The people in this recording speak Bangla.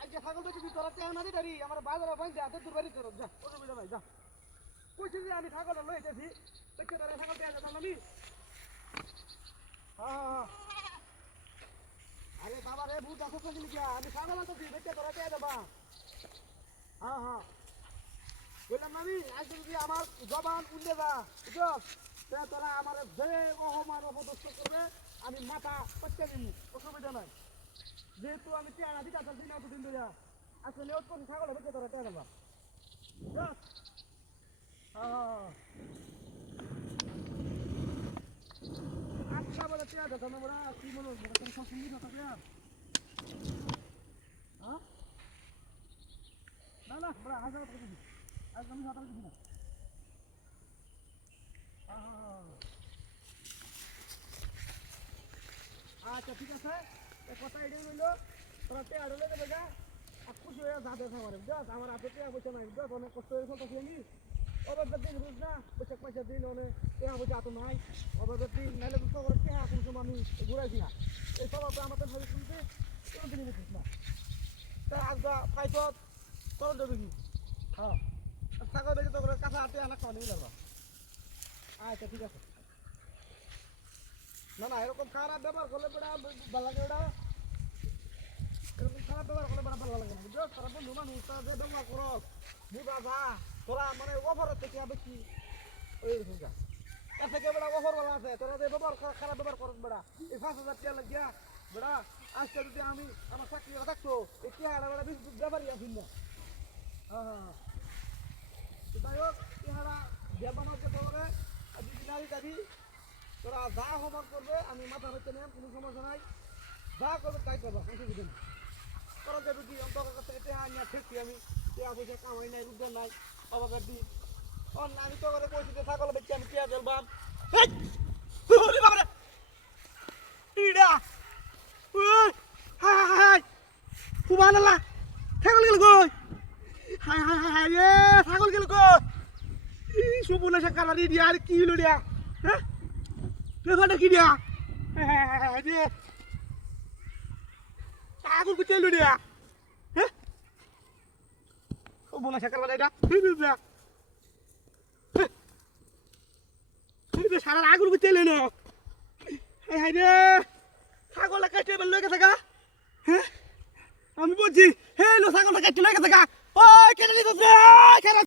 আজকে ছাগল বেশি তোরা টেহা না দিতারি আমার বাজারে বাইন্দে হাতে দূর বাড়ি তোর যা অসুবিধা নাই যা কইছি যে আমি ছাগল লই যাচ্ছি দেখতে তারা ছাগল টেহা যেতাম আমি হ্যাঁ আরে বাবা রে ভূত আসো কইলি কি আমি ছাগল আনতেছি দেখতে তোরা টেহা দেবা হ্যাঁ বললাম আমি আজ যদি আমার জবান উঠে যা বুঝছো তোরা আমার যে অহমান অপদস্থ করবে আমি মাথা পচকে দিবি অসুবিধা নাই যেহেতু আমি টেহা দিতে চাচ্ছি না দুদিন ধরে আজকে লেট করছি ছাগল দেখতে তোরা টেহা দেবা আচ্ছা বলে টেহা দেবো না বড়া কি বলো তুমি সব শুনি না থাকলে হ্যাঁ না বড়া হাজার টাকা দিবি আজ আমি 7 টাকা দিবি না আচ্ছা ঠিক আছে কথা এটাই রইলো তোরা টেহা ঢেলে দেবে গা আর খুশি হয়ে যাবে আমার জাস আমার হাতে টেহা পয়সা নাই জাস অনেক কষ্ট হয়ে চলতেছি আমি অভাবের দিন বুঝ না পয়সা দিন অনেক টেহা পয়সা এত নাই অভাবের দিন নাহলে তো করে টেহা কোনো সময় আমি ঘুরাইছি না এই সব আমাদের ভাবে শুনতে কোনো দিনই বুঝিস না তা আজবা পাইছ তোর দেবে কি হ্যাঁ টাকা বেশি তো করে কাঁচা হাতে আনা খাওয়া নিয়ে যাবা আচ্ছা ঠিক আছে না এরকম খারাপ ব্যবহার করলে বেড়া ভালো লাগে ওটা এরকম খারাপ ব্যবহার করলে বেড়া ভালো লাগে বুঝছো খারাপ বন্ধু মানুষ তা যে ব্যবহার করো বুঝা যা তোরা মানে ওভারের থেকে বেশি ওই রকম যা এর থেকে বেড়া ওভার ভালো আছে তোরা যে ব্যবহার খারাপ ব্যবহার করো বেড়া এই 5,000 টাকা লাগিয়া বেড়া আজকে যদি আমি আমার চাকরি থাকতো এই টিহাড়া বেড়া বেশি ব্যাপারই আসিন না হ্যাঁ যাই হোক টিহাড়া দেবানোর যে তোরে যদি নারী দাবি তোরা যা হোমওয়ার্ক করবে আমি মাথা হচ্ছে নেব কোনো সমস্যা নাই যা করবে তাই করবো অসুবিধা নেই তোরা দেবে কি অন্তর কাছ থেকে টেহা নিয়ে ফেরছি আমি টেহা পয়সা কামাই নাই রুদ্র নাই অভাবের দিন আমি তো করে পয়সা দিয়ে ছাগল বেচছি আমি টেহা ফেলবাম সুবহানাল্লাহ ছাগল গেল কই হায় রে ছাগল গেল কই সুবুনা সকাল রে দিয়া আর কি হলো দিয়া হ্যাঁ রেখাটা কি দিয়া রে ছাগল কই চলো দিয়া হ্যাঁ সুবুনা সকাল রে এটা সারা আগুন কই চলে না হায় রে ছাগল কাটে বেল লয়ে গেছে গা হ্যাঁ আমি বলছি হে লো ছাগলটা কাটে লয়ে গেছে গা ওই কেটে দিতেছে